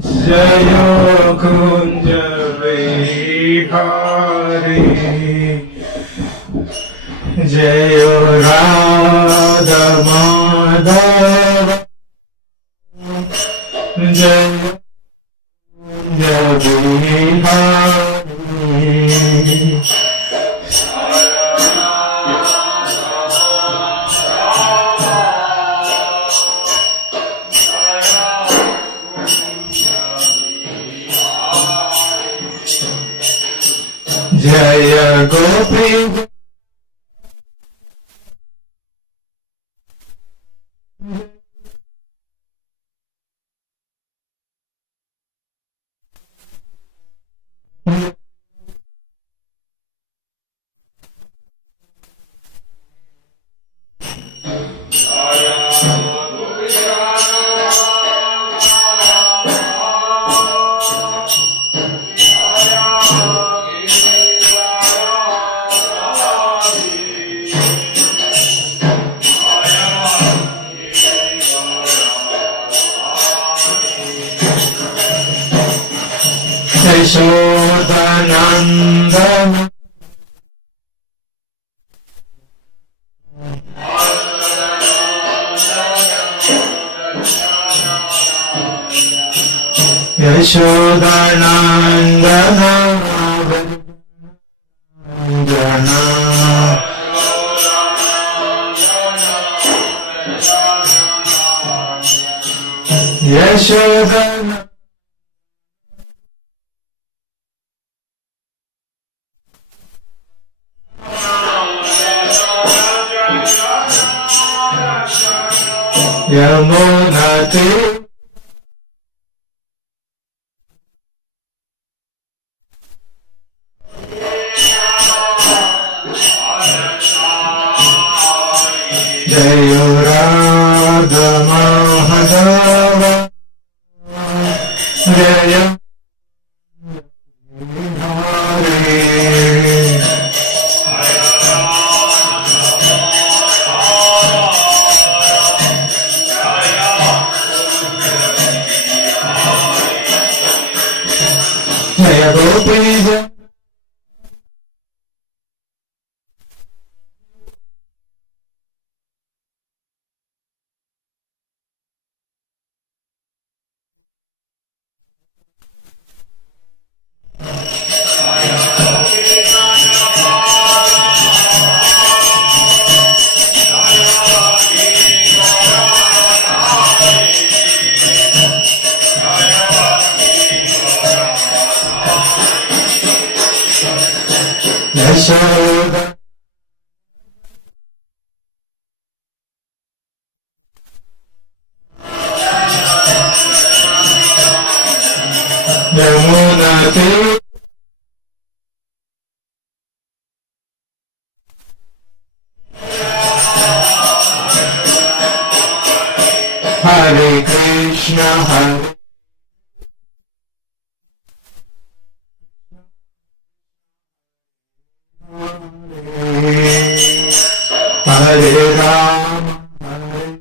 Jayo Kunja Vihari Jayo Radha Madhava Jayo Kunja Vihari Jaya Gopi Yashodanandana Yashodanandana Vandana Yashodana Yamunati Jayo Radha Madhava Jayo Hari Jaya Gopi Yashoda Yamunati Hare Krishna Hare Hare Rama Hare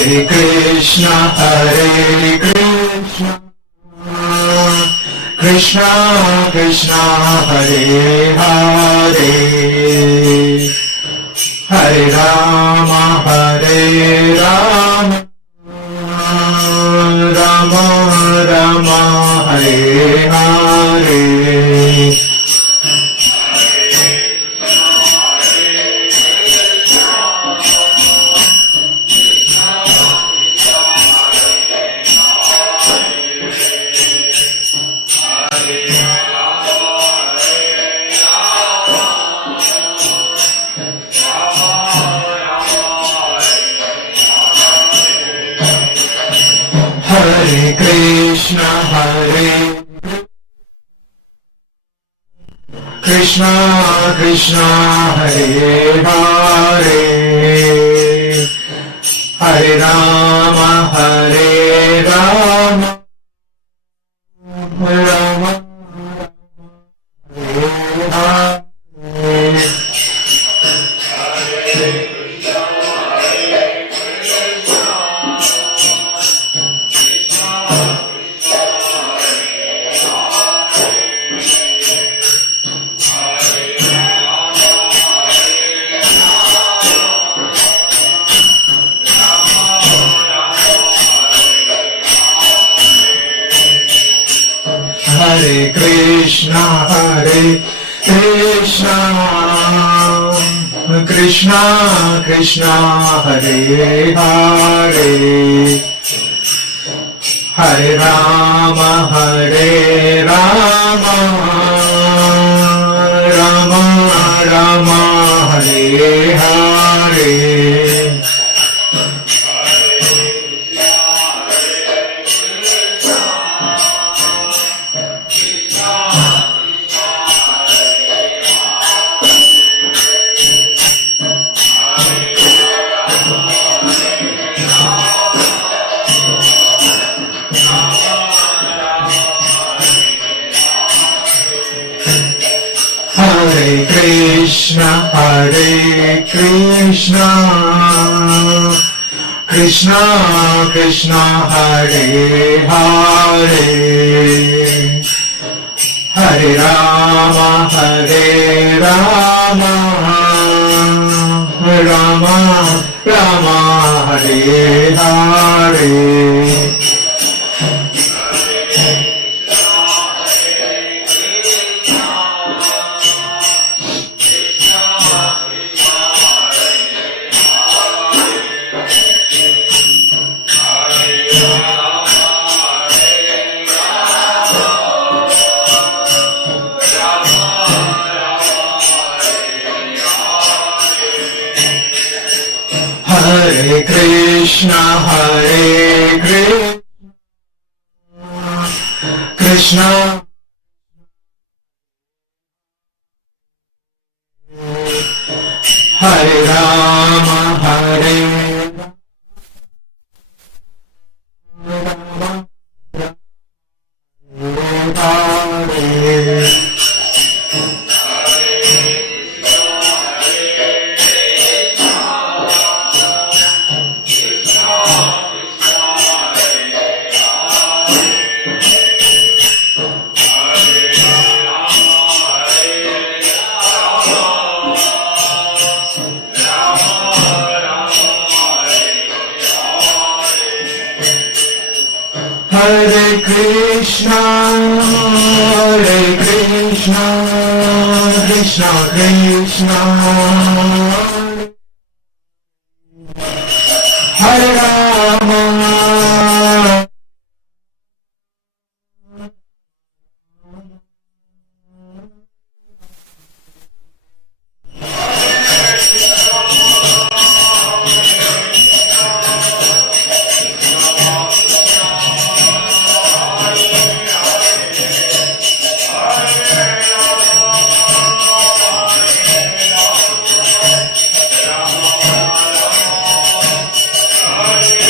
Hare Krishna, Hare Krishna, Krishna Krishna, Hare Hare, Hare Rama, Hare Rama, Rama Rama, Hare Hare. Hare Krishna, Hare Krishna, Krishna, Hare Hare, Hare Rama, Hare Rama, Rama Hare Hare. Hare Krishna, Hare Krishna, Krishna Krishna, Hare Hare, Hare Rama, Hare Rama, Rama Rama, Hare Hare. Hare Krishna, Hare Krishna, Krishna Krishna, Hare Hare, Hare Rama, Hare Rama, Rama Rama, Hare Hare. Hare Krishna, Hare Krishna, Krishna Hare Rama, Hare Rama, Hare Hare Krishna, Hare Krishna, Krishna Krishna, Hare Rama. Hare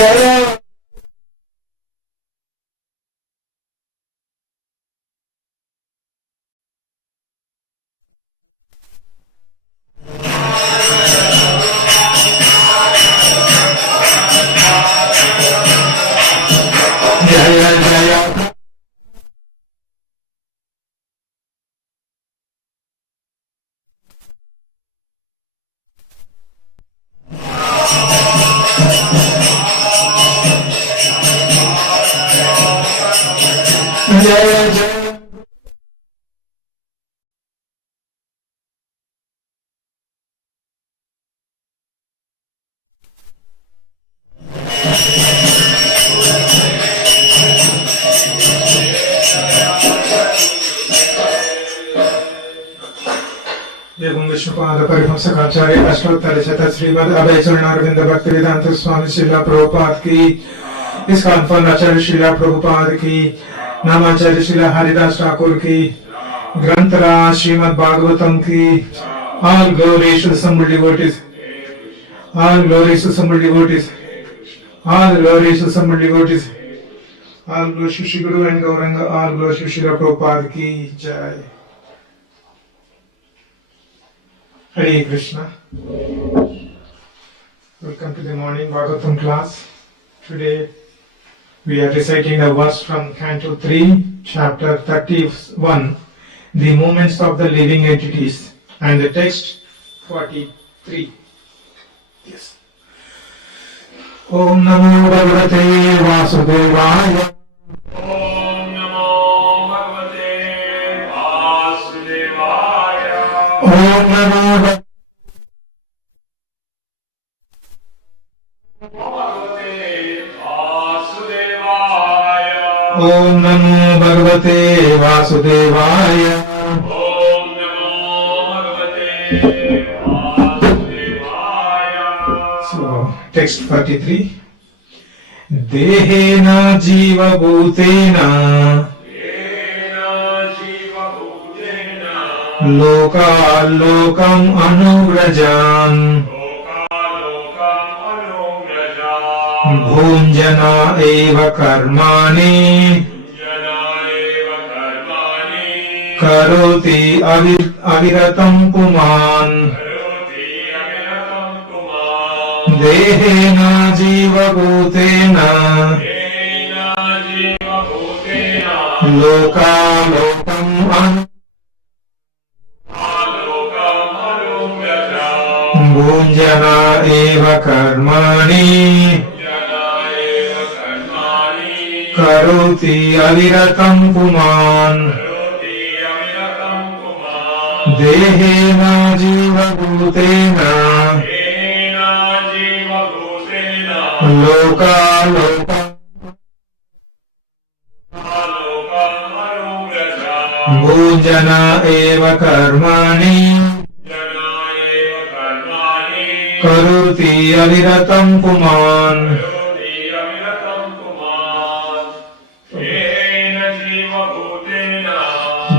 Jaya Jaya Jaya Jaya Jaya एवं विष्णुपाद परिहंसकाचार्य अष्टोत्तर शत श्रीमद अभय चरणारविंद भक्ति वेदांत स्वामी श्रीला प्रभुपाद की इस कानफल आचार्य श्रीला प्रभुपाद की नामाचार्य श्रीला हरिदास ठाकुर की ग्रंथराज श्रीमद भागवतम की all glories to assembled devotees, all glories to assembled devotees, all glories to assembled devotees, all glories to Shri Guru and Gauranga, all glories to Srila Prabhupada ki jai. Hare Krishna. Welcome to the morning Bhagavatam class. Today we are reciting the verse from Canto 3, chapter 31, the movements of the living entities, and the text 43. Yes. Om Namo Bhagavate Vasudevaya. Om Namo Bhagavate Vasudevaya. Om Namo Bhagavate Vasudevaya. Om Namo Bhagavate Vasudevaya. Om Namo Bhagavate Vasudevaya. So, text 43. Dehena jiva bhutena Dena Jiva Bhutena loka lokam anugrajan Lokam Anugrajan bhunjana eva karmani Jana Eva Karmani karoti aviratam puman Karoti Amiratam Kumam dehena jiva bhutena Dena Jiva Bhutena loka lokam anugrajan Lokam Anugrajan bhunjana eva karmani Jana Eva Karmani karoti aviratam puman Karoti Amiratam Kumam dehena jiva bhutena Dena Jiva Bhutena loka lokam Lokam Anugrajan bhunjana eva karmani Jana Eva Karmani karoti aviratam puman Karoti Amiratam Kumam Dena Jiva Bhutena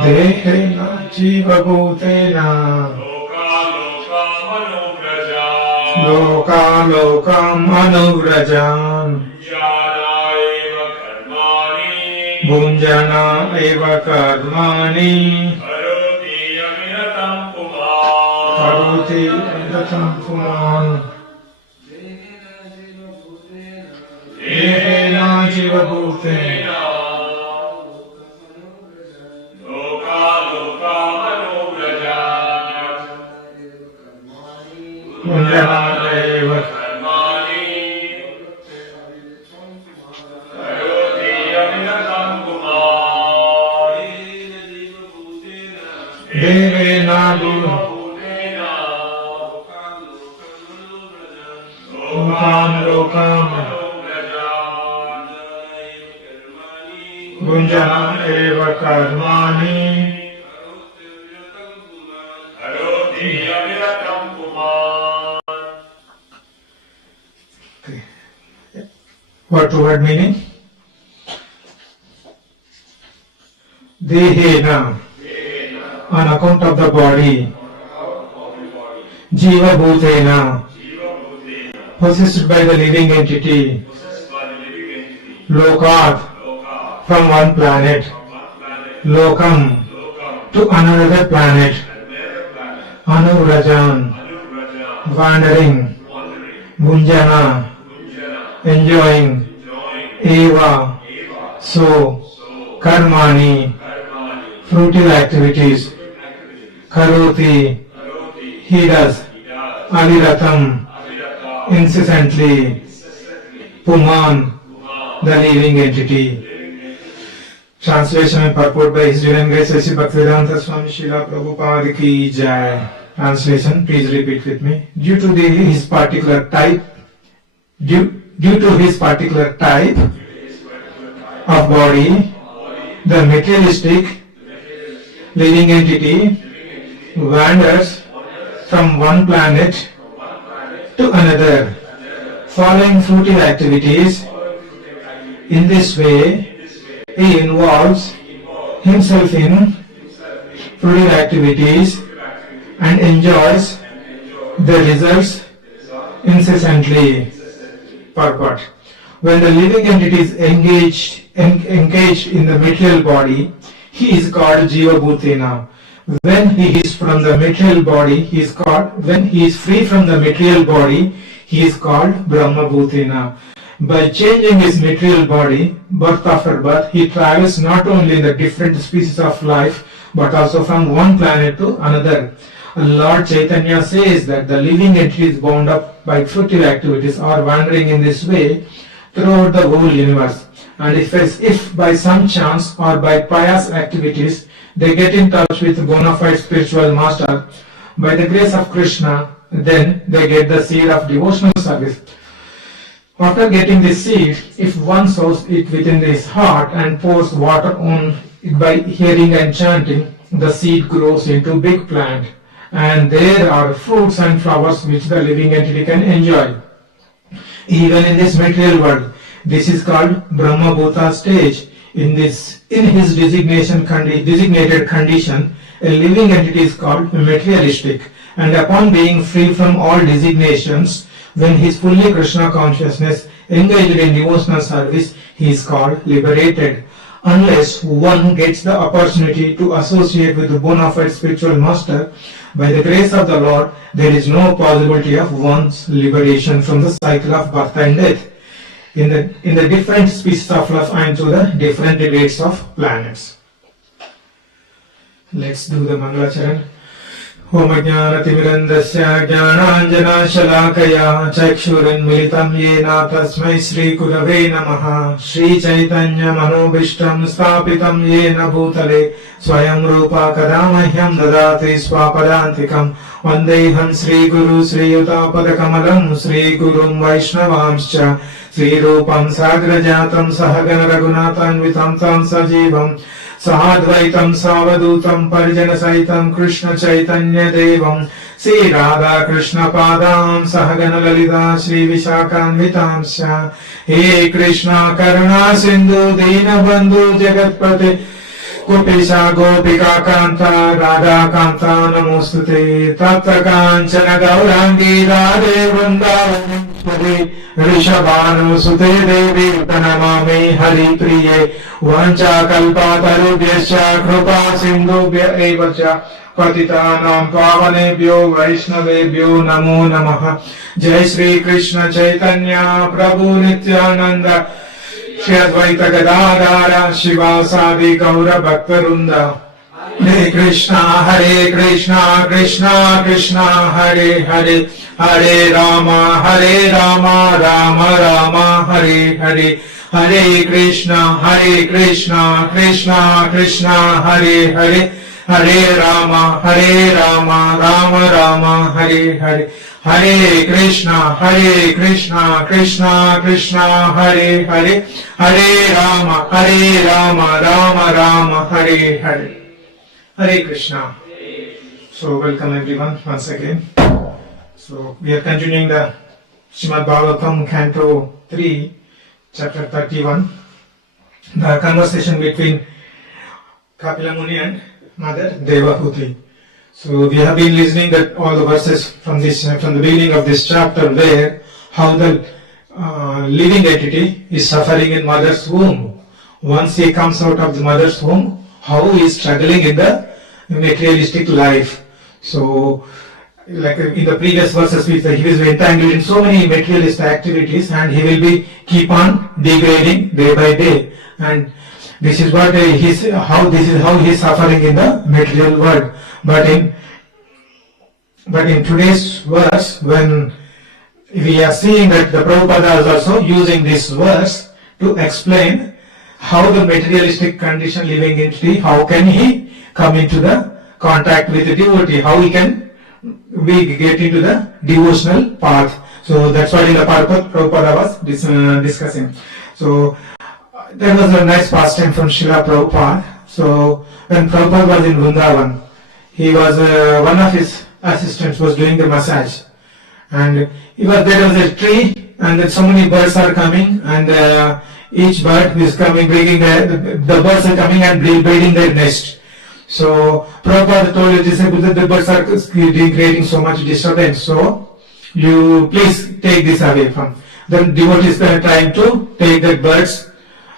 dehena jiva bhutena Loka Lokam Anugrajan loka lokam anugrajan Jana Eva Karmani bhunjana eva karmani Karoti Amiratam Kumam karoti aviratam puman dehena jiva bhutena Loka Lokam Anugrajan bhunjana eva Karmani Karoti Amiratam Kumam dehena Bhutena lokam lokam bhunjana eva karmani Karoti Amiratam Kumam What word meaning? Dehena, on account of the body. Jiva bhutena, possessed by the living entity. Lokat, Loka, from one planet. from one planet, Lokam, Lokam, to another planet. another planet, Anurajan, Anuraja, wandering. wandering, Gunjana, Kunjana, enjoying. enjoying, Eva, Eva, so. so, Karmani, Karmani, fruitive activities. activities, Karoti, Karoti, he does. he does, Aviratam, Avirata, incessantly. incessantly, Puman, Uma, the living entity. Translation and purport by His Divine Grace Sri Bhaktivedanta Swami Srila Prabhupada ki jai. Translation, please repeat with me. Due to his particular type of body, the materialistic living entity wanders from one planet to another, following fruitive activities. In this way, he involves himself in fruitive activities and enjoys the results incessantly. Purport. When the living entity is engaged in the material body, he is called Jiva Bhutena. When he is free from the material body, he is called Brahma Bhutena. By changing his material body, birth after birth, he travels not only in the different species of life, but also from one planet to another. Lord Chaitanya says that the living entity is bound up by fruitive activities or wandering in this way throughout the whole universe. And if by some chance or by pious activities they get in touch with bona fide spiritual master, by the grace of Krishna, then they get the seed of devotional service. After getting this seed, if one sows it within his heart and pours water on it by hearing and chanting, the seed grows into a big plant, and there are fruits and flowers which the living entity can enjoy. Even in this material world, this is called Brahma Bhuta stage. In his designated condition, a living entity is called materialistic, and upon being free from all designations, when he is fully Krishna consciousness, engaged in devotional service, he is called liberated. Unless one gets the opportunity to associate with the bona fide spiritual master, by the grace of the Lord, there is no possibility of one's liberation from the cycle of birth and death in the different species of life and to the different grades of planets. Let's do the Mangalacharan. Om Jnanatimirandasya Jnananjana Chakshurunmilitam Yena Tasmai Shri Gurave Namaha. Shri Chaitanya Manobishtam Sthapitam Yena Bhutale Swayam Rupa Kadamahyam Dadati Swapadantikam Vandeham Shri Guru Shri Yuta Kamalam Shri Gurum Vaishnavamscha Shri Rupam Sagrajatam Sahagana Raghunathanvitam Tam Sajivam Sahadvaitam Savadutam Parijana Saitam Krishna Chaitanya Devam Sri Radha Krishna Padam Sahagana Lalita Shri Vishakhanvitam Sya He Krishna Karuna Sindhu Dina Bandhu Jagatpate Gopisha Gopika Kanta Radha Kanta Namostute Tapta Kanchana Gaurangi Radhe Vrindavanam Rishabhanu Sute Devi Utanamami Hari Priye Vancha Kalpatarubhyascha Krupa Sindhubhya Evacha Patitanam Pavanebhyo Vaishnavebhyo Namo Namaha. Jai Shri Krishna Chaitanya Prabhu Nityananda Shri Advaita Gadadara Shivasadi Gaura Bhaktarunda. Hare Krishna Krishna Krishna Hare Hare Hare Rama Rama Rama Hare Hare Hare Krishna Krishna Krishna Hare Hare Hare Rama Rama Rama Hare Hare Hare Krishna Krishna Krishna Hare Hare Hare Rama Rama Hare Hare. Hare Krishna. So welcome everyone once again. So we are continuing the Srimad Bhagavatam Canto 3, Chapter 31, the conversation between Kapila Muni and Mother Devahuti. So we have been listening that all the verses from the beginning of this chapter, where how the living entity is suffering in mother's womb. Once he comes out of the mother's womb, how he is struggling in the materialistic life. So, like in the previous verses, he is entangled in so many materialist activities, and he will be keep on degrading day by day. And this is what this is how he is suffering in the material world. But in today's verse, when we are seeing that the Prabhupada is also using this verse to explain how the materialistic condition living entity, how can he come into the contact with the devotee, how he can get into the devotional path. So that's what in the Prabhupada was discussing. So there was a nice pastime from Srila Prabhupada. So when Prabhupada was in Vrindavan, he was one of his assistants was doing the massage, and there was a tree, and then so many birds are coming, and each bird is coming, bringing the birds are coming and building their nest. So Prabhupada told the disciples that the birds are creating so much disturbance, so you please take this away from. Then devotees are trying to take the birds,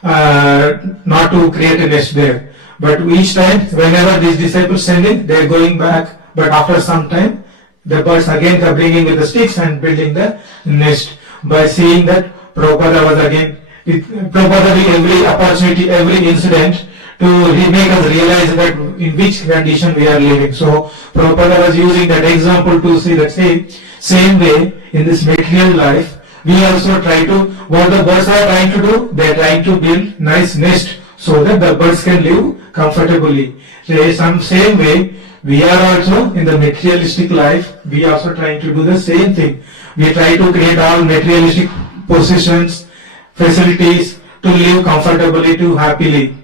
not to create a nest there. But each time, whenever these disciples send in, they are going back. But after some time, the birds again are bringing with the sticks and building the nest. By seeing that, Prabhupada was again, Prabhupada will every opportunity, every incident to make us realize that in which condition we are living. So Prabhupada was using that example to see that same way in this material life, we also try to, what the birds are trying to do, they are trying to build nice nest so that the birds can live comfortably. Same way, we are also in the materialistic life, we are also trying to do the same thing. We try to create all materialistic possessions, facilities to live comfortably, to happily.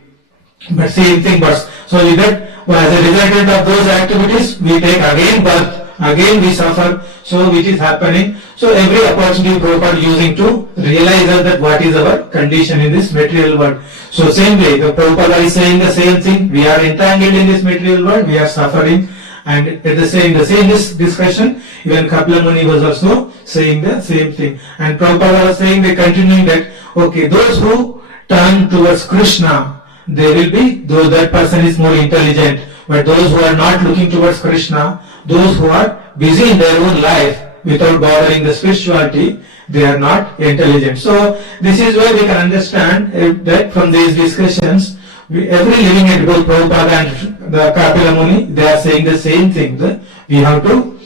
But same thing, but so with that, as a result of those activities, we take again birth, again we suffer. So which is happening. So every opportunity Prabhupada using to realize that what is our condition in this material world. So same way, the Prabhupada is saying the same thing. We are entangled in this material world, we are suffering. And at the same discussion, even Kapila Muni was also saying the same thing. And Prabhupada was saying, they continuing that, okay, those who turn towards Krishna, they will be, though that person is more intelligent. But those who are not looking towards Krishna, those who are busy in their own life without bothering the spirituality, they are not intelligent. So this is where we can understand that from these discussions, every living entity, both Prabhupada and the Kapila Muni, they are saying the same thing. That we have to,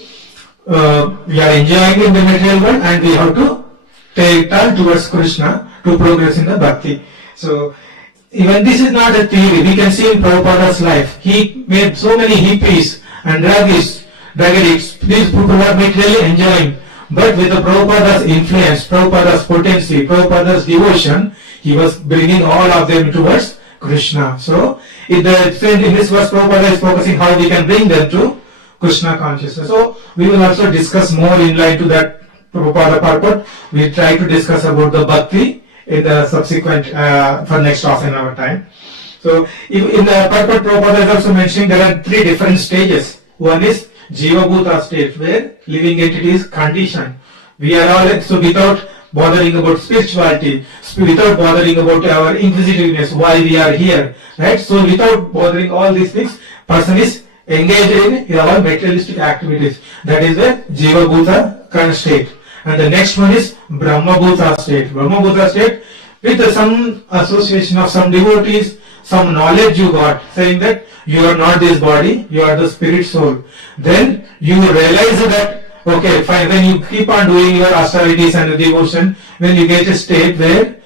we are enjoying in the material world, and we have to turn towards Krishna to progress in the bhakti. So even this is not a theory. We can see in Prabhupada's life, he made so many hippies and drug addicts, these people are materially enjoying. But with the Prabhupada's influence, Prabhupada's potency, Prabhupada's devotion, he was bringing all of them towards Krishna. So in this verse, Prabhupada is focusing how we can bring them to Krishna consciousness. So we will also discuss more in line to that Prabhupada purport. We will try to discuss about the bhakti in the subsequent, for next half an hour time. So in the purport, Prabhupada is also mentioning there are three different stages. One is Jiva Bhuta state, where living entity is conditioned. We are all, so without bothering about spirituality, without bothering about our inquisitiveness, why we are here, right? So without bothering all these things, person is engaged in our materialistic activities. That is the Jiva Bhuta kind of state. And the next one is Brahma Bhuta state. Brahma Bhuta state, with some association of some devotees, some knowledge you got, saying that you are not this body, you are the spirit soul. Then you realize that, okay, fine, when you keep on doing your austerities and the devotion, when you get a state where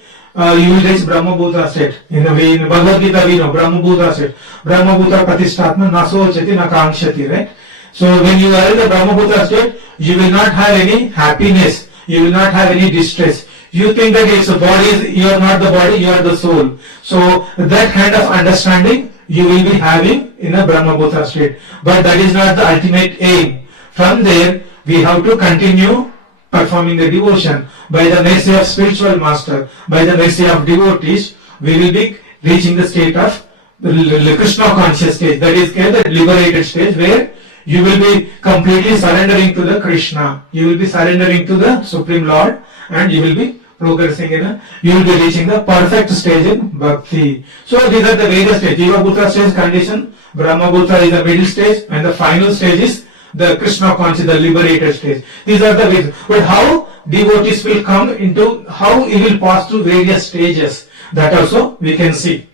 you will reach Brahma Bhuta state. In a way, in Bhagavad Gita we know, Brahma Bhuta state. Brahma Bhuta Patishtatma Nasochati Nakangshati, right? So when you are in the Brahma Bhuta state, you will not have any happiness, you will not have any distress. You think that it's a body, you are not the body, you are the soul. So that kind of understanding you will be having in a Brahma Bhuta state. But that is not the ultimate aim. From there, we have to continue performing the devotion. By the mercy of spiritual master, by the mercy of devotees, we will be reaching the state of the Krishna conscious stage. That is called the liberated stage, where you will be completely surrendering to the Krishna. You will be surrendering to the Supreme Lord, and you will be progressing in, you will be reaching the perfect stage in Bhakti. So these are the various stages. Jiva Bhuta stage condition, Brahma Bhuta is the middle stage, and the final stage is the Krishna conscious, the liberated stage. These are the ways. But how devotees will come into, how he will pass through various stages, that also we can see.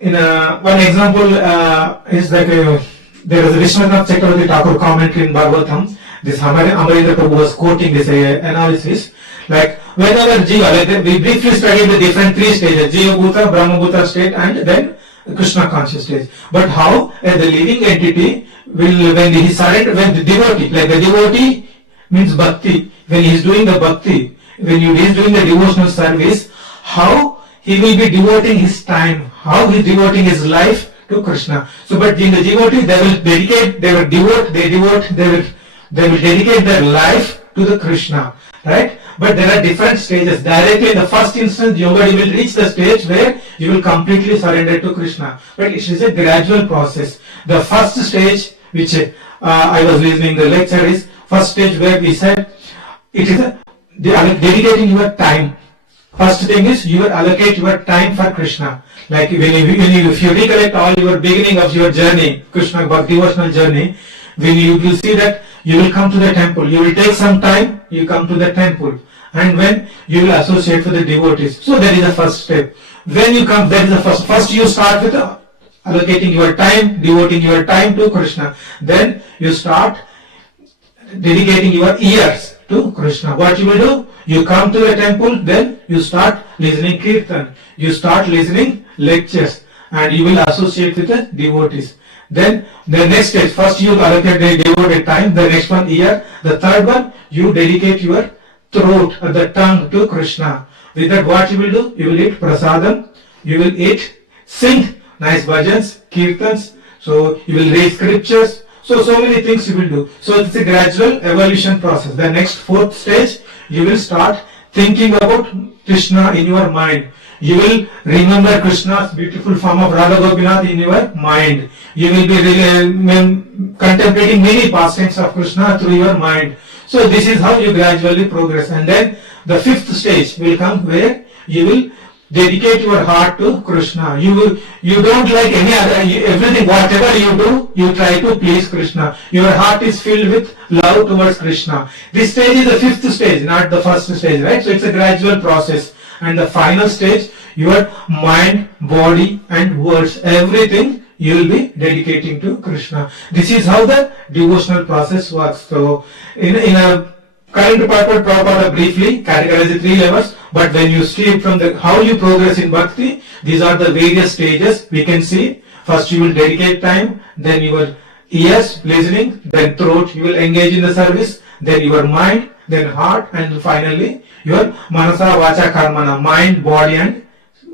In one example is that there is a Vishwanath Chakravarti Thakur commentary in Bhagavatam. This Amarendra Prabhu was quoting this analysis. Like whenever Jiva, like we briefly studied the different three stages, Jiva Bhuta, Brahma Bhuta state, and then Krishna conscious stage. But how the living entity will, when he surrender, when the devotee, like the devotee means bhakti, when he is doing the bhakti, when he is doing the devotional service, how he will be devoting his time, how he is devoting his life to Krishna. So, but in the devotee, they will dedicate, they will dedicate their life to the Krishna, right? But there are different stages. Directly in the first instance, yogadi will reach the stage where you will completely surrender to Krishna. But it is a gradual process. The first stage, which I was listening the lecture, is first stage where we said it is dedicating your time. First thing is you will allocate your time for Krishna. Like if you recollect all your beginning of your journey, Krishna Bhakti devotional journey, when you will see that you will come to the temple, you will take some time, you come to the temple, and when you will associate with the devotees. So that is the first step. When you come, that is the first. First you start with allocating your time, devoting your time to Krishna. Then you start dedicating your ears to Krishna. What you will do? You come to the temple, then you start listening kirtan. You start listening lectures, and you will associate with the devotees. Then the next stage, first you allocate the devoted time, the next one ear, the third one you dedicate your throat or the tongue to Krishna. With that what you will do? You will eat prasadam, you will sing nice bhajans, kirtans, so you will read scriptures, so many things you will do. So it's a gradual evolution process. The next fourth stage, you will start thinking about Krishna in your mind. You will remember Krishna's beautiful form of Radha Gopinath in your mind. You will be contemplating many pastimes of Krishna through your mind. So this is how you gradually progress. And then the fifth stage will come where you will dedicate your heart to Krishna. You don't like any other, everything, whatever you do, you try to please Krishna. Your heart is filled with love towards Krishna. This stage is the fifth stage, not the first stage, right? So it's a gradual process. And the final stage, your mind, body and words, everything you will be dedicating to Krishna. This is how the devotional process works. So in a current purport, Prabhupada briefly categorized the three levels, but when you see from how you progress in bhakti, these are the various stages we can see. First you will dedicate time, then your ears listening, then throat you will engage in the service, then your mind, then heart, and finally your manasa vacha karmana, mind, body and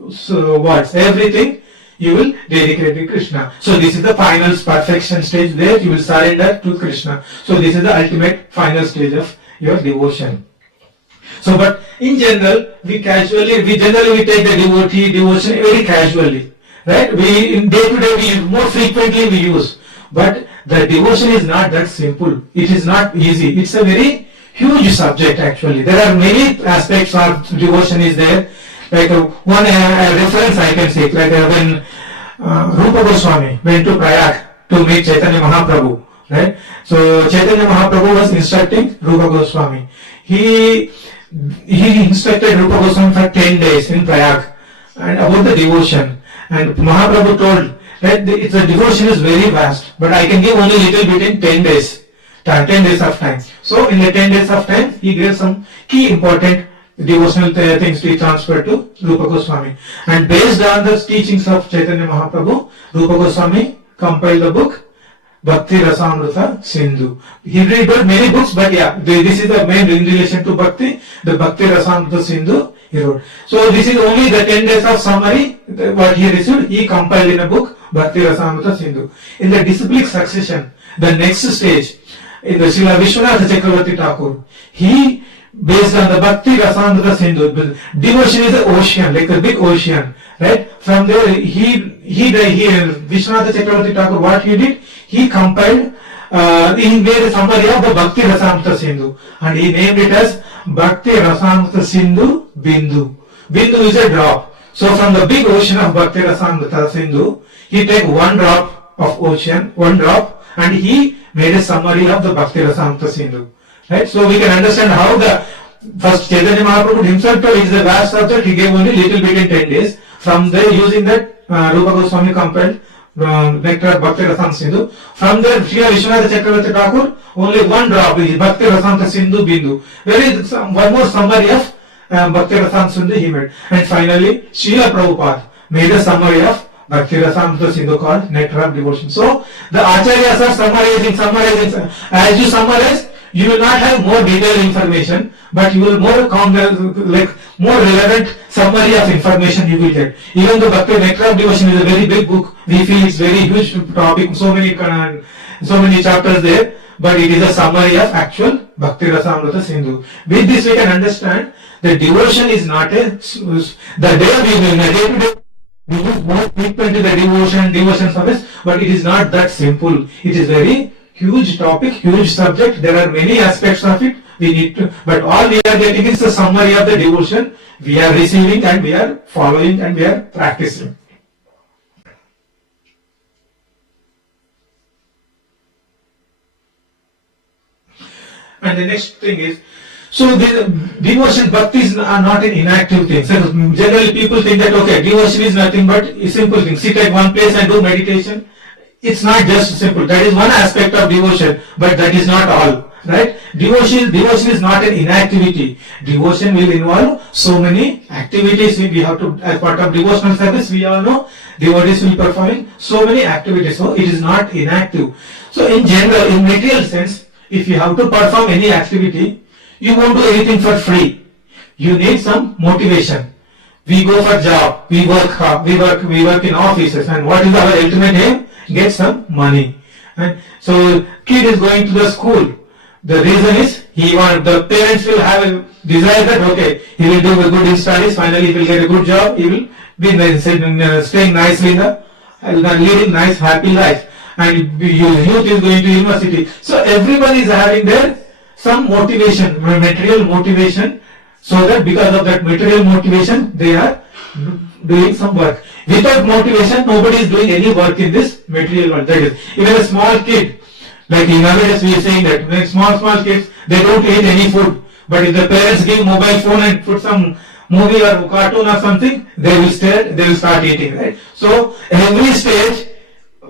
words, everything you will dedicate to Krishna. So this is the final perfection stage where you will surrender to Krishna. So this is the ultimate final stage of your devotion. So but in general, we generally take the devotion very casually, right? We in day to day more frequently we use, but the devotion is not that simple. It is not easy. It's a very huge subject actually. There are many aspects of devotion is there. Like one reference I can say, like when Rupa Goswami went to Prayag to meet Chaitanya Mahaprabhu, right? So Chaitanya Mahaprabhu was instructing Rupa Goswami. He instructed Rupa Goswami for 10 days in Prayag and about the devotion. And Mahaprabhu told that the devotion is very vast, but I can give only little bit in 10 days. 10 days of time. So in the 10 days of time, he gave some key important devotional things to transfer to Rupa Goswami. And based on the teachings of Chaitanya Mahaprabhu, Rupa Goswami compiled the book Bhakti Rasamrita Sindhu. He wrote many books, but yeah, this is the main in relation to Bhakti, the Bhakti Rasamrita Sindhu he wrote. So this is only the 10 days of summary, what he received, he compiled in a book Bhakti Rasamrita Sindhu. In the disciplic succession, the next stage, in the Srila Vishwanath Chakravarti Thakur, he based on the Bhakti Rasamrita Sindhu, devotion is an ocean, like a big ocean, right? From there, Vishwanath Chakravarti Thakur, what he did, he compiled, he made a summary of the Bhakti Rasamrita Sindhu, and he named it as Bhakti Rasamrita Sindhu Bindu. Bindu is a drop. So from the big ocean of Bhakti Rasamrita Sindhu, he take one drop of ocean, one drop, and he made a summary of the Bhakti Rasamrita Sindhu. Right? So we can understand how the first Chaitanya Mahaprabhu himself told is the vast subject, he gave only little bit in 10 days. From there, using that Rupa Goswami compiled nectar Bhakti Rasamrita Sindhu. From there, Sri Vishwanath Chakravarti Thakur, only one drop is Bhakti Rasamrita Sindhu Bindu. One more summary of Bhakti Rasamrita Sindhu he made. And finally, Srila Prabhupada made a summary of Bhakti Rasamrita Sindhu called Nectar of Devotion. So, the Acharyas are summarizing. As you summarize, you will not have more detailed information, but you will more relevant summary of information you will get. Even though Bhakti Nectar of Devotion is a very big book, we feel it's very huge topic, so many chapters there, but it is a summary of actual Bhakti Rasamrita Sindhu. With this we can understand that devotion is not the day we will day-to-day we use more frequently the devotion service, but it is not that simple. It is very huge topic, huge subject. There are many aspects of it. We need to, but all we are getting is the summary of the devotion. We are receiving and we are following and we are practicing. And the next thing is, so the devotion, bhakti is not an inactive thing. So generally people think that okay, devotion is nothing but a simple thing. Sit at one place and do meditation. It's not just simple. That is one aspect of devotion, but that is not all. Right? Devotion is not an inactivity. Devotion will involve so many activities. We have to, as part of devotional service, we all know devotees will perform so many activities. So it is not inactive. So in general, in material sense, if you have to perform any activity, you won't do anything for free. You need some motivation. We go for job, we work in offices, and what is our ultimate aim? Get some money. And so kid is going to the school. The reason is the parents will have a desire that okay, he will do a good in studies, finally he will get a good job, he will be staying nicely in leading nice happy life. And youth is going to university. So everyone is having their some motivation, material motivation, so that because of that material motivation, they are doing some work. Without motivation, nobody is doing any work in this material world. That is, even a small kid, like in nowadays we are saying that when small kids, they don't eat any food. But if the parents give mobile phone and put some movie or cartoon or something, they will start eating, right? So every stage,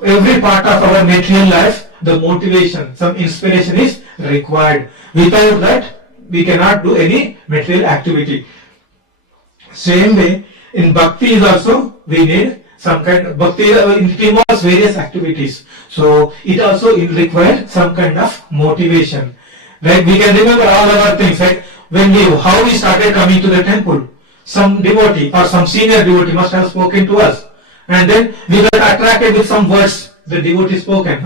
every part of our material life, the motivation, some inspiration is required. Without that, we cannot do any material activity. Same way, in bhakti is also, we need some kind of, bhakti it involves various activities. So, it also requires some kind of motivation. Like we can remember all our things, like how we started coming to the temple. Some devotee or some senior devotee must have spoken to us. And then we got attracted with some words the devotee spoken,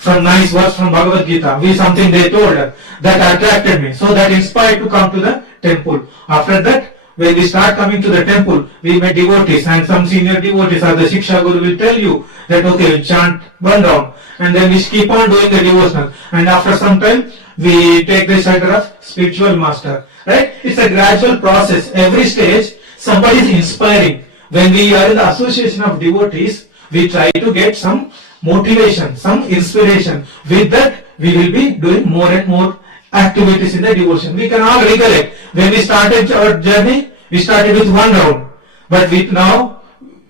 from nice words from Bhagavad Gita, something they told that attracted me. So that inspired to come to the temple. After that, when we start coming to the temple, we met devotees and some senior devotees or the Shiksha Guru will tell you that okay, chant one round. And then we keep on doing the devotional. And after some time, we take the shelter of spiritual master. Right? It's a gradual process. Every stage, somebody is inspiring. When we are in the association of devotees, we try to get some motivation, some inspiration. With that, we will be doing more and more activities in the devotion. We can all recollect. When we started our journey, we started with one round. But now,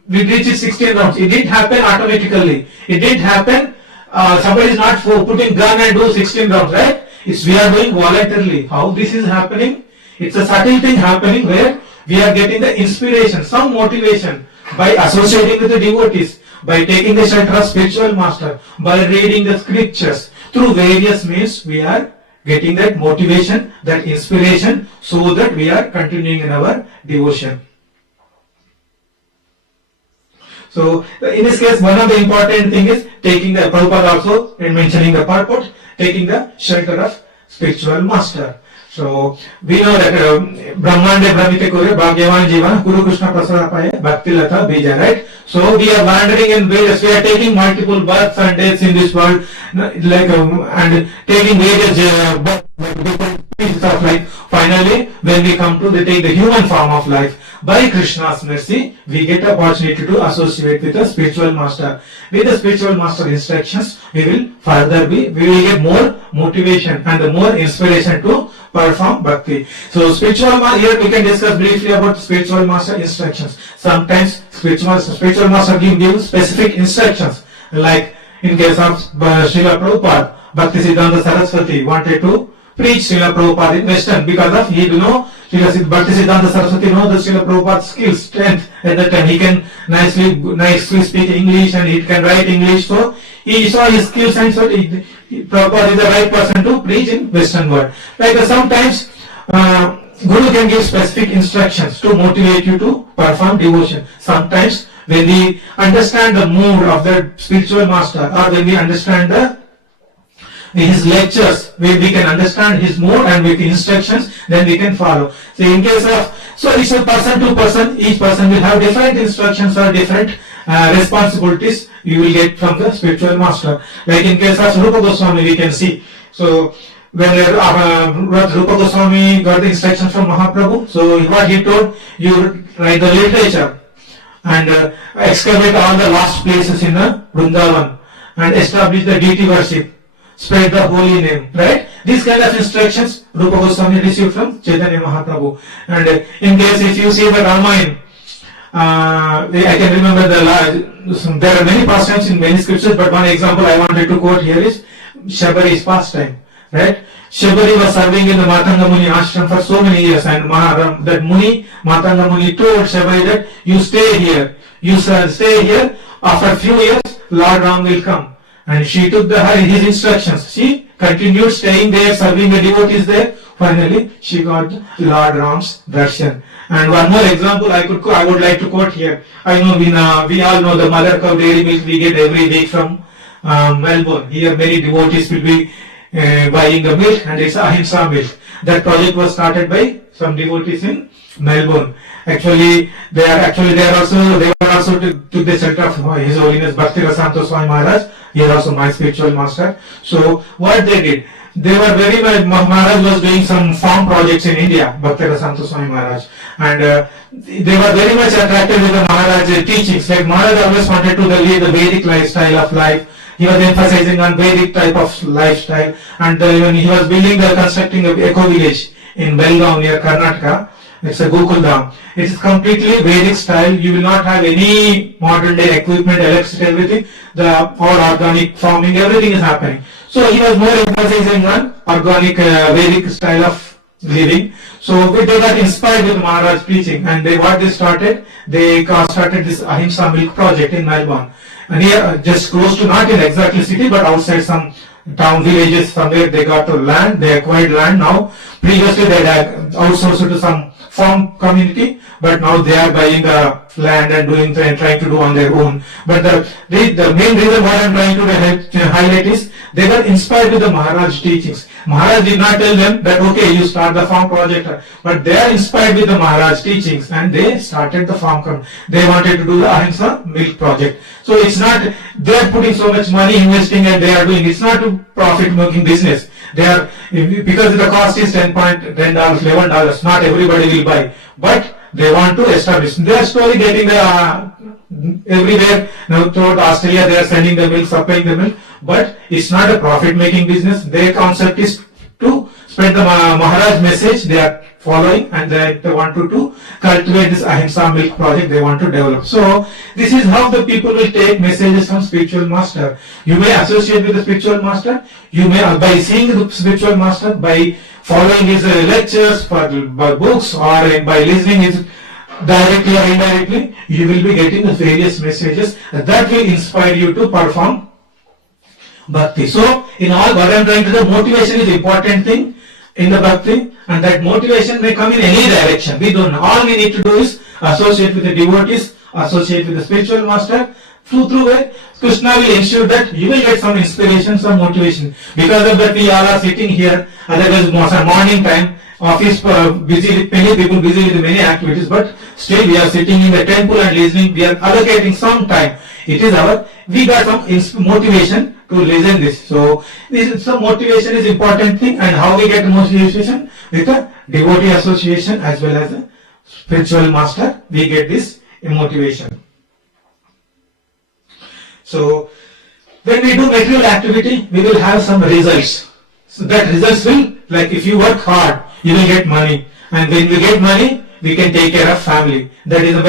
we reached 16 rounds. It didn't happen automatically. It didn't happen, somebody is not putting gun and do 16 rounds, right? We are doing voluntarily. How this is happening? It's a subtle thing happening where we are getting the inspiration, some motivation by associating with the devotees, by taking the shelter of spiritual master, by reading the scriptures. Through various means we are getting that motivation, that inspiration, so that we are continuing in our devotion. So in this case, one of the important thing is taking the, Prabhupada also in mentioning the purport, taking the shelter of spiritual master. So we know that Brahmande Brahmite Kure Bhagyavan Jivan Guru Krishna Prasadapaye Bhakti Lata Bija, right? So we are wandering in various, we are taking multiple births and deaths in this world, and taking various births, like different of life. Finally, when we come to take the human form of life, by Krishna's mercy, we get opportunity to associate with the spiritual master. With the spiritual master instructions, we will get more motivation and the more inspiration to perform bhakti. So here we can discuss briefly about spiritual master instructions. Sometimes spiritual master gives specific instructions, like in case of Srila Prabhupada, Bhakti Siddhanta Saraswati wanted to preach Srila Prabhupada in Western because of he know Bhakti Siddhanta Saraswati know the Srila Prabhupada's skills, strength at that time. He can nicely speak English and he can write English. So he saw his skills and so Prabhupada is the right person to preach in Western world. Like sometimes Guru can give specific instructions to motivate you to perform devotion. Sometimes when we understand the mood of the spiritual master or when we understand his lectures, where we can understand his mood and with instructions, then we can follow. So in case of, so it's a person to person, each person will have different instructions or different responsibilities you will get from the spiritual master. Like in case of Rupa Goswami, we can see. So when Rupa Goswami got the instructions from Mahaprabhu, so what he told, you write the literature and excavate all the lost places in Vrindavan and establish the deity worship. Spread the holy name, right? These kind of instructions Rupa Goswami received from Chaitanya Mahaprabhu. And in case if you see the Ramayana, I can remember there are many pastimes in many scriptures, but one example I wanted to quote here is Shabari's pastime, right? Shabari was serving in the Matanga Muni ashram for so many years, and Matanga Muni told Shabari that you stay here, after a few years Lord Ram will come. And she took his instructions. She continued staying there, serving the devotees there. Finally, she got Lord Ram's darshan. And one more example I would like to quote here. I know we all know the mother cow dairy milk we get every week from Melbourne. Here many devotees will be buying the milk, and it's Ahimsa milk. That project was started by some devotees in Melbourne. Actually, they were also took the shelter of His Holiness Bhakti Rasanto Swami Maharaj. He is also my spiritual master. So what they did, they were very much, Maharaj was doing some farm projects in India, Bhakti Rasanto Swami Maharaj, and they were very much attracted with the Maharaj's teachings. Like Maharaj always wanted to lead the Vedic lifestyle of life. He was emphasizing on Vedic type of lifestyle, and when he was constructing an eco village in Belgaum near Karnataka, it's a Gokuldam. It is completely Vedic style. You will not have any modern day equipment, electricity, everything. All organic farming, everything is happening. So he was more emphasizing on organic Vedic style of living. So they got inspired with Maharaj's preaching, and they started this Ahimsa Milk project in Melbourne. And here, just close to, not in exactly city, but outside some town villages somewhere, they got to land, they acquired land now. Previously they had outsourced to some farm community, but now they are buying the land and trying to do on their own. But the main reason why I am trying to highlight is they were inspired with the Maharaj teachings. Maharaj did not tell them that okay, you start the farm project, but they are inspired with the Maharaj teachings and they started the farm. They wanted to do the Ahimsa milk project. So it's not they are putting so much money investing and they are doing. It's not a profit making business. They are, because the cost is $10, $11. Not everybody will buy, but they want to establish. They are slowly getting everywhere now throughout Australia. They are sending the milk, supplying the milk, but it's not a profit-making business. Their concept is to spread the Maharaj message. They are following, and they want to cultivate this Ahimsa milk project. They want to develop. So this is how the people will take messages from spiritual master. You may associate with the spiritual master. You may by seeing the spiritual master, by following his lectures, by books, or by listening his directly or indirectly, you will be getting the various messages that will inspire you to perform bhakti. So in all, what I am trying to do, motivation is important thing in the bhakti, and that motivation may come in any direction. We don't know. All we need to do is associate with the devotees, associate with the spiritual master. Through it, Krishna will ensure that you will get some inspiration, some motivation. Because of that, we all are sitting here. Otherwise, morning time, office busy with many people, busy with many activities, but still we are sitting in the temple and listening. We are allocating some time. It is we got some motivation to listen this. So some motivation is important thing, and how we get motivation? With a devotee association as well as a spiritual master, we get this motivation. So when we do material activity, we will have some results. So that results will, like if you work hard, you will get money, and when you get money, we can take care of family. That is when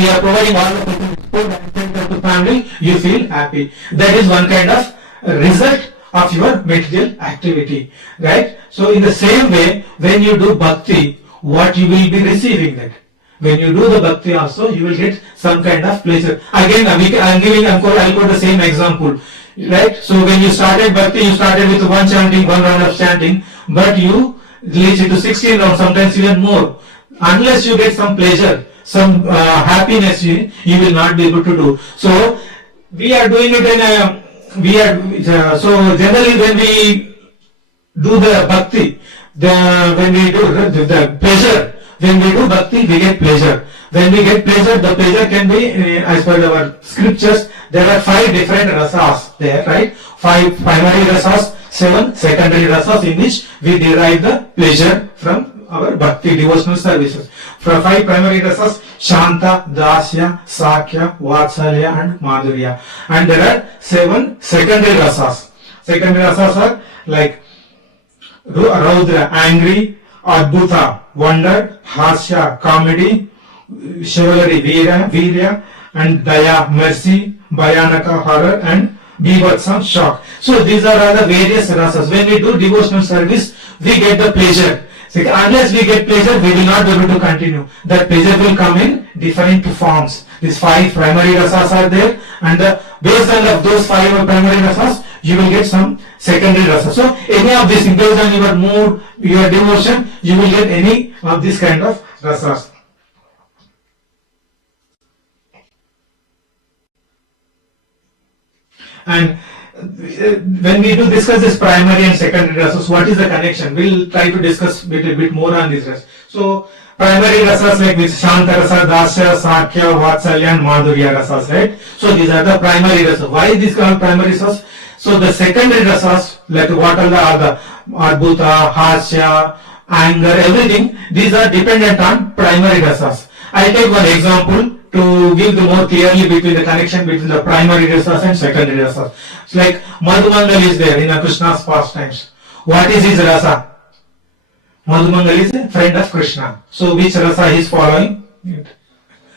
we are providing all the food and take care of the family, you feel happy. That is one kind of result of your material activity, right? So in the same way, when you do bhakti, what you will be receiving that. When you do the bhakti also, you will get some kind of pleasure. Again, I'll quote the same example, right? So when you started bhakti, you started with one round of chanting, but you reach it to 16 rounds, sometimes even more. Unless you get some pleasure, some happiness, you will not be able to do. So we are doing it so generally when we do the bhakti, when we do the pleasure, when we do bhakti, we get pleasure. When we get pleasure, the pleasure can be, as per our scriptures, there are 5 different rasas there, right? 5 primary rasas, 7 secondary rasas, in which we derive the pleasure from our bhakti devotional services. For 5 primary rasas, Shanta, Dasya, Sakya, Vatsalya and Madhurya. And there are 7 secondary rasas. Secondary rasas are like Raudra, angry, Adbhuta, wonder, Hasya, comedy, Chivalry, Virya, and Daya, mercy, Bhayanaka, horror, and Bhivatsam, shock. So these are all the various rasas. When we do devotional service, we get the pleasure. So unless we get pleasure, we will not be able to continue. That pleasure will come in different forms. These 5 primary rasas are there, and based on those 5 primary rasas, you will get some secondary rasas. So any of this, based on your mood, your devotion, you will get any of this kind of rasas. And when we do discuss this primary and secondary rasas, what is the connection? We'll try to discuss a bit more on this rest. So primary rasas like this, Shanta rasa, Dasya, Sakya, Vatsalya and Madhurya rasas, right? So these are the primary rasas. Why is this called primary rasas? So the secondary rasas, like what are the Adbhuta, Hasya, anger, everything, these are dependent on primary rasas. I'll take one example to give the more clearly between the connection between the primary rasas and secondary rasas. It's like Madhumangal is there in Krishna's pastimes. What is his rasa? Madhumangal is a friend of Krishna. So which rasa he is following?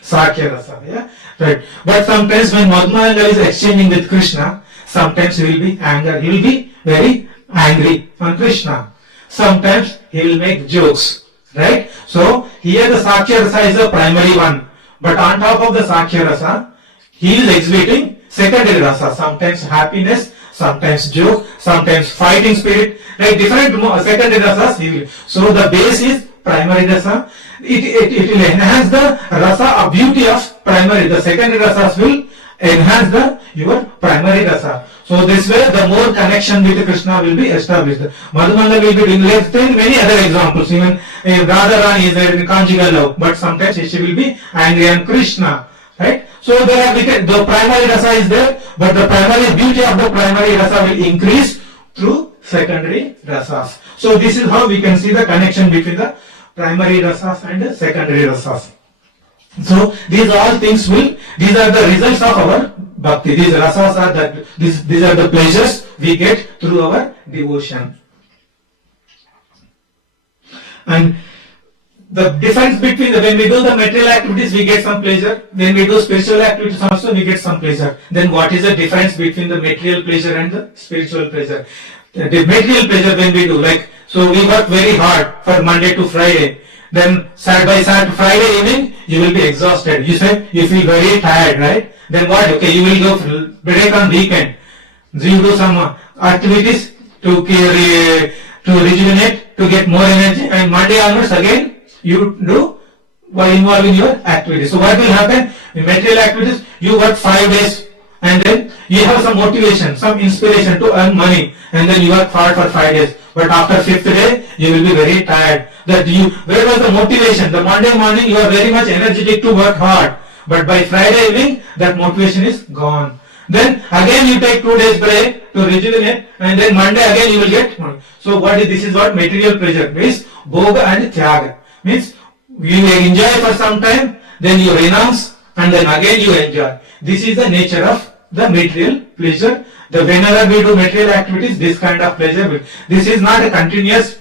Sakya rasa, yeah? Right. But sometimes when Madhumangal is exchanging with Krishna, sometimes he will be angry. He will be very angry on Krishna. Sometimes he will make jokes, right? So here the Sakya rasa is the primary one. But on top of the Sakya rasa, he is exhibiting secondary rasa. Sometimes happiness, sometimes joke, sometimes fighting spirit, like different secondary rasas he will. So the base is primary rasa. It will enhance the rasa of beauty of primary. The secondary rasas will enhance your primary rasa. So this way the more connection with Krishna will be established. Madhumangal will be doing, let's take many other examples. Even Radharani is there in conjugal love, but sometimes she will be angry on Krishna, right? So there are the primary rasa is there, but the primary beauty of the primary rasa will increase through secondary rasas. So this is how we can see the connection between the primary rasas and the secondary rasas. So these are the results of our bhakti. These rasas are these are the pleasures we get through our devotion. And the difference between when we do the material activities, we get some pleasure. When we do spiritual activities also, we get some pleasure. Then what is the difference between the material pleasure and the spiritual pleasure? The material pleasure when we do, like, so we work very hard for Monday to Friday. Then Friday evening, you will be exhausted. You feel very tired, right? Then what? Okay, you will go break on weekend. So you do some activities to rejuvenate, to get more energy, and Monday onwards again you do by involving your activities. So what will happen? In material activities, you work 5 days and then you have some motivation, some inspiration to earn money, and then you work hard for 5 days. But after fifth day, you will be very tired. Where was the motivation? The Monday morning, you are very much energetic to work hard. But by Friday evening, that motivation is gone. Then again you take 2 days break to rejuvenate, and then Monday again you will get. So this is what material pleasure means. Bhoga and Tyaga means you enjoy for some time, then you renounce, and then again you enjoy. This is the nature of the material pleasure. Whenever we do material activities, this kind of pleasure. This is not a continuous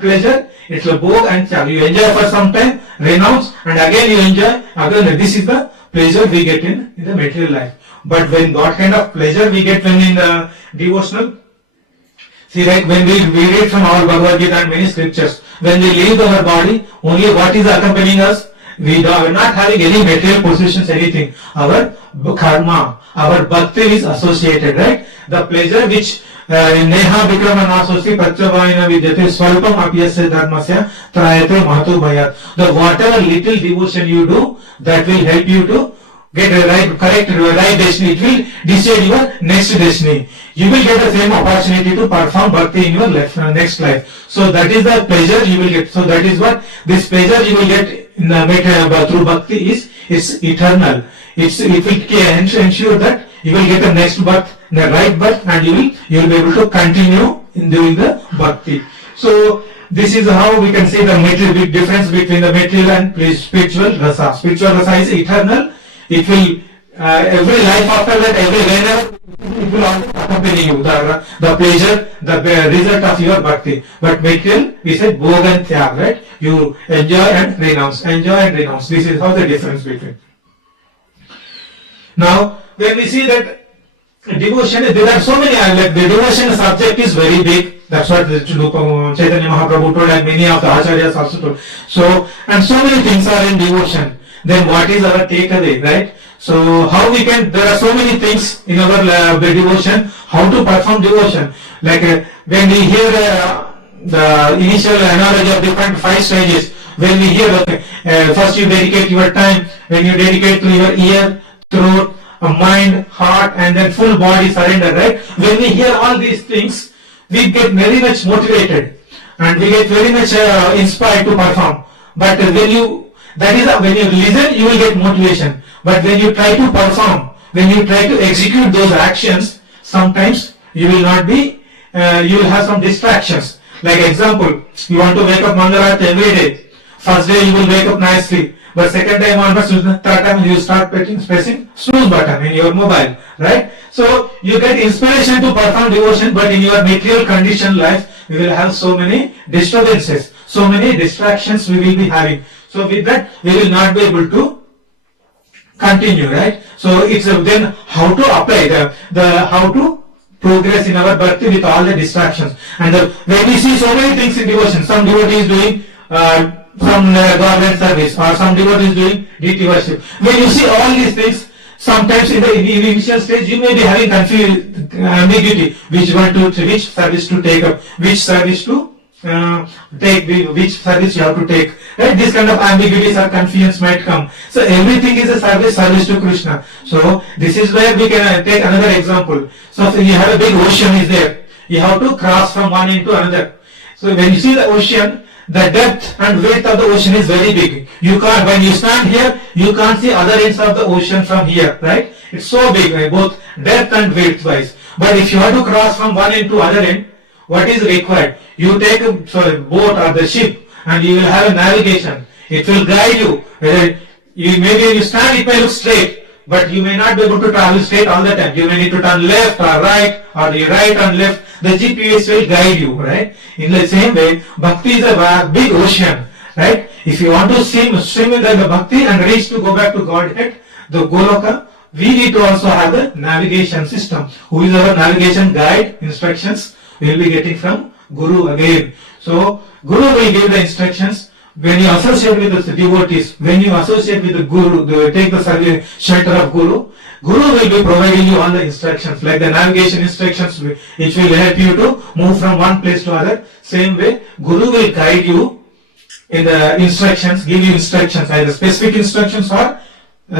pleasure. It's a bhog and tyaga. You enjoy for some time, renounce, and again you enjoy. Again, this is the pleasure we get in the material life. But what kind of pleasure we get when in the devotional? See, like when we read from our Bhagavad Gita and many scriptures, when we leave our body, only what is accompanying us? We are not having any material possessions, anything. Our karma, our bhakti is associated, right? The pleasure which neha vikrama nasosti prachavayana vidyate swalpam apyasya dharmasya trayate mahatu bhayat. The whatever little devotion you do, that will help you to get a right destiny. It will decide your next destiny. You will get the same opportunity to perform bhakti in your next life. So that is the pleasure you will get. So that is what this pleasure you will get in the through bhakti is. It's eternal. It will ensure that you will get the next birth, the right birth, and you will be able to continue in doing the bhakti. So this is how we can see the big difference between the material and spiritual rasa. Spiritual rasa is eternal. It will every life after that, whenever it will always accompany you. The pleasure, the result of your bhakti. But material, we said bhog and tyag, right? You enjoy and renounce. Enjoy and renounce. This is how the difference between. Now, when we see that devotion, there are so many, like the devotion subject is very big. That's what Chaitanya Mahaprabhu told, and many of the acharyas also told. So, and so many things are in devotion. Then what is our takeaway, right? So, how we can, there are so many things in our devotion, how to perform devotion. Like when we hear the initial analogy of different 5 stages, when we hear, first you dedicate your time, when you dedicate to your ear, throat, mind, heart, and then full body surrender, right? When we hear all these things, we get very much motivated and we get very much inspired to perform. But when you listen, you will get motivation. But when you try to perform, when you try to execute those actions, sometimes you will not be, you will have some distractions. Like example, you want to wake up Mangalarati every day. First day you will wake up nicely. But second time onwards, third time you start pressing snooze button in your mobile, right? So you get inspiration to perform devotion, but in your material condition life, we will have so many disturbances, so many distractions we will be having. So with that, we will not be able to continue, right? So it's then how to apply the how to progress in our bhakti with all the distractions. And when we see so many things in devotion, some devotees doing from government service, or some devotees doing deity worship. When you see all these things, sometimes in the initial stage you may be having ambiguity, which service to take up, which service to take, which service you have to take. Right? This kind of ambiguities or confusions might come. So everything is a service to Krishna. So this is where we can take another example. So if you have a big ocean is there, you have to cross from one end to another. So when you see the ocean, the depth and width of the ocean is very big. You can't, when you stand here, you can't see other ends of the ocean from here, right? It's so big, both depth and width wise. But if you have to cross from one end to other end, what is required? You take a boat or the ship, and you will have a navigation. It will guide you. Maybe when you stand, it may look straight, but you may not be able to travel straight all the time. You may need to turn left or right, or the right and left. The GPS will guide you, right? In the same way, bhakti is a big ocean, right? If you want to swim in the bhakti and reach to go back to Godhead, the Goloka, we need to also have a navigation system. Who is our navigation guide? Instructions we will be getting from Guru again. So, Guru will give the instructions. When you associate with the devotees, when you associate with the Guru, take the shelter of Guru, Guru will be providing you all the instructions, like the navigation instructions, which will help you to move from one place to other. Same way, Guru will guide you in the instructions, give you instructions, either specific instructions or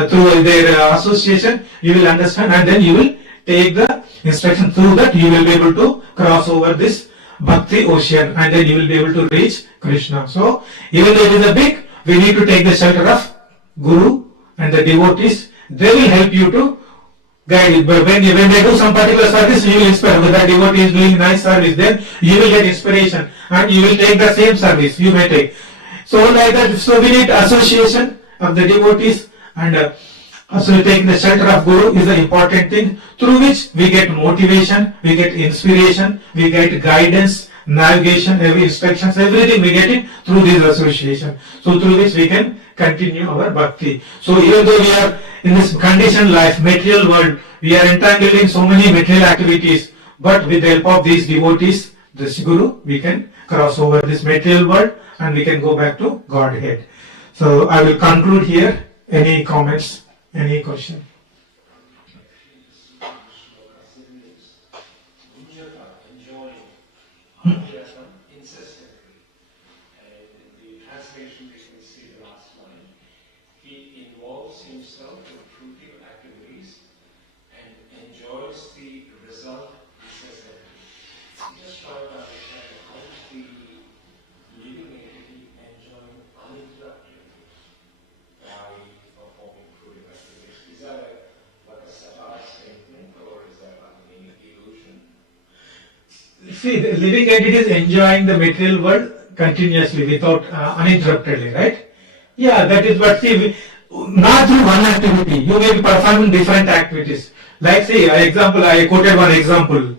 through their association, you will understand, and then you will take the instruction. Through that, you will be able to cross over this Bhakti ocean, and then you will be able to reach Krishna. So, even though it is a big, we need to take the shelter of Guru and the devotees. They will help you to guide you. But when they do some particular service, you will inspire. When the devotee is doing nice service, then you will get inspiration and you will take the same service. You may take. So like that, so we need association of the devotees, and so taking the shelter of Guru is an important thing, through which we get motivation, we get inspiration, we get guidance, navigation, every instructions, everything we get it through this association. So through which we can continue our bhakti. So even though we are in this conditioned life, material world, we are entangled in so many material activities, but with the help of these devotees, this Guru, we can cross over this material world and we can go back to Godhead. So I will conclude here. Any comments? Any question? Incessantly. And the translation we can see the last line. He involves himself in fruitive activities and enjoys the result incessantly. Just try to understand how is the living entity enjoying uninterruptedly by performing fruitive activities. Is that like a satire statement, or is that like an illusion? See, the living entity is enjoying the material world continuously without uninterruptedly, right? Yeah, that is what, see, not through one activity. You may be performing different activities. Like, see, example, I quoted one example.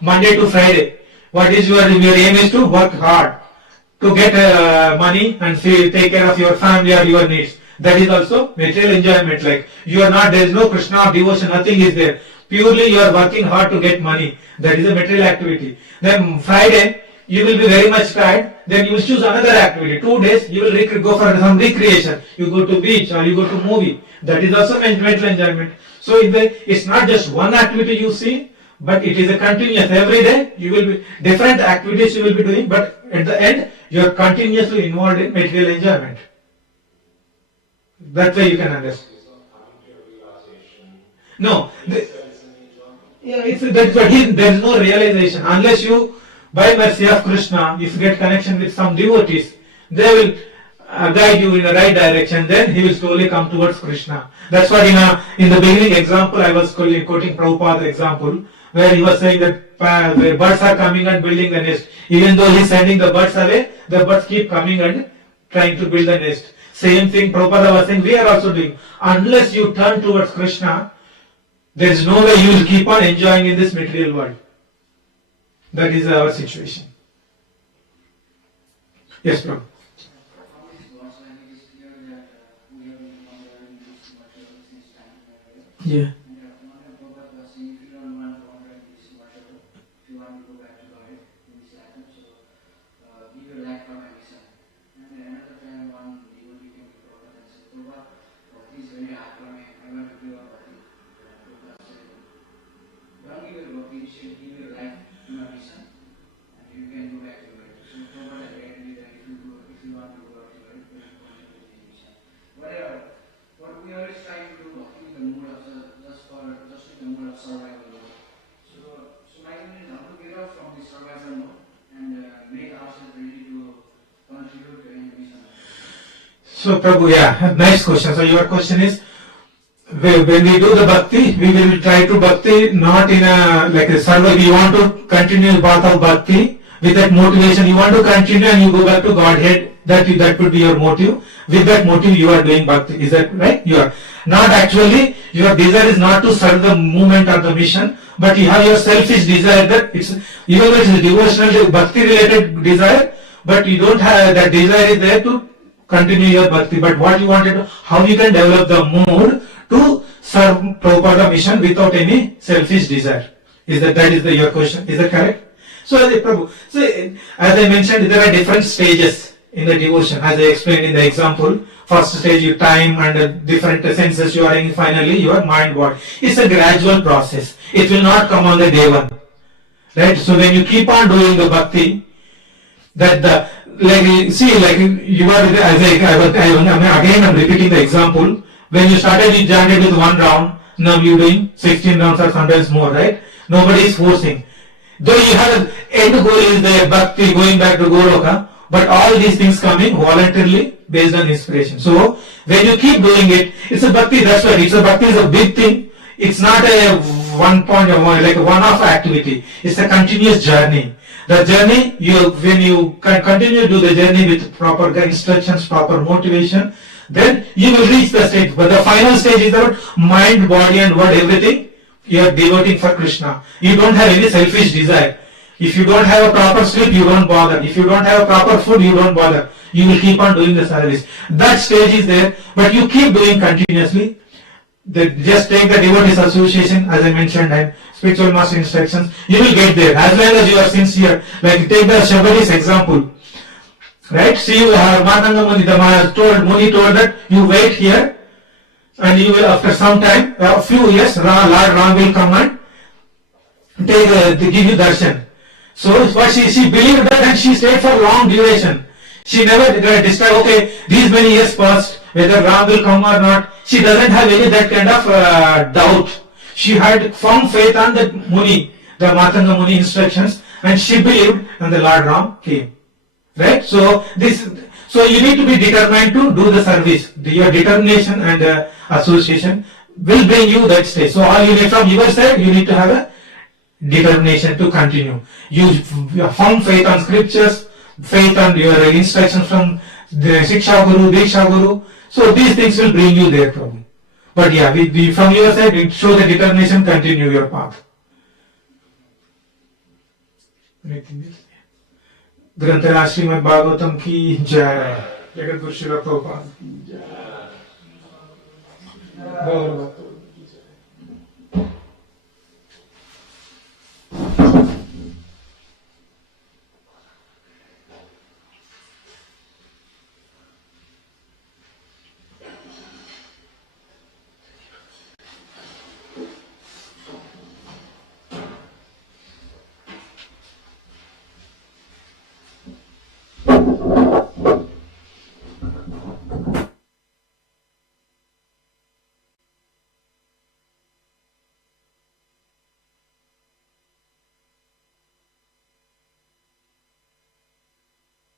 Monday to Friday. What is your aim is to work hard to get money and take care of your family or your needs. That is also material enjoyment. Like, you are not, there is no Krishna devotion, nothing is there. Purely you are working hard to get money. That is a material activity. Then Friday, you will be very much tired. Then you will choose another activity. 2 days, you will go for some recreation. You go to beach or you go to movie. That is also material enjoyment. So it's not just one activity you see, but it is a continuous. Every day, you will be, different activities you will be doing, but at the end, you are continuously involved in material enjoyment. That way you can understand. No. Yeah, that's what there is no realization. Unless you, by mercy of Krishna, if you get connection with some devotees, they will guide you in the right direction, then he will slowly come towards Krishna. That's what in the beginning example, I was quoting Prabhupada's example, where he was saying that the birds are coming and building the nest. Even though he is sending the birds away, the birds keep coming and trying to build the nest. Same thing Prabhupada was saying, we are also doing. Unless you turn towards Krishna, there is no way you will keep on enjoying in this material world. That is our situation. Yes, Prabhu. Yeah. So Prabhu, yeah, nice question. So your question is, when we do the bhakti, we will try to bhakti not in a like a survey. We want to continue the path of bhakti with that motivation. You want to continue and you go back to Godhead. That would be your motive. With that motive, you are doing bhakti. Is that right? You are not actually. Your desire is not to serve the movement or the mission, but you have your selfish desire that it's even though it's a devotional bhakti related desire, but you don't have that desire is there to continue your bhakti. But what you wanted to, how you can develop the mood to serve Prabhupada mission without any selfish desire. Is that is your question? Is that correct? So Prabhu, so as I mentioned, there are different stages in the devotion. As I explained in the example, first stage you time and different senses you are in, finally your mind body. It's a gradual process. It will not come on the day one. Right? So when you keep on doing the bhakti, that the like see like you are as again I'm repeating the example. When you started you chanted with one round, now you doing 16 rounds or sometimes more, right? Nobody is forcing. Though you have an end goal is the bhakti, going back to Goloka, but all these things coming voluntarily based on inspiration. So when you keep doing it, it's a bhakti. That's why it's a bhakti is a big thing. It's not a one point or one like a one-off activity. It's a continuous journey. The journey, when you can continue to do the journey with proper instructions, proper motivation, then you will reach the stage. But the final stage is about mind, body, and word, everything you are devoting for Krishna. You don't have any selfish desire. If you don't have a proper sleep, you don't bother. If you don't have a proper food, you don't bother. You will keep on doing the service. That stage is there, but you keep doing continuously. Just take the devotees association, as I mentioned, and spiritual master instructions. You will get there as long as you are sincere. Like take the Shabadi's example, right? See, Matanga Muni, Muni told that you wait here, and you will after some time, a few years, Lord Ram will come and give you darshan. So what she believed that, and she stayed for long duration. She never described, okay, these many years passed, whether Ram will come or not. She doesn't have any that kind of doubt. She had firm faith on the Muni, the Matanga Muni instructions, and she believed, and the Lord Ram came. Right? So you need to be determined to do the service. Your determination and association will bring you that stage. So all you need from your side, you need to have a determination to continue. You firm faith on scriptures, faith on your instructions from the Shiksha Guru, Diksha Guru. So these things will bring you there, Prabhu. But yeah, from your side, it show the determination, continue your path. ग्रंथराज Shrimad Bhagavatam की जय, जगत गुरु श्रील प्रभुपाद की जय।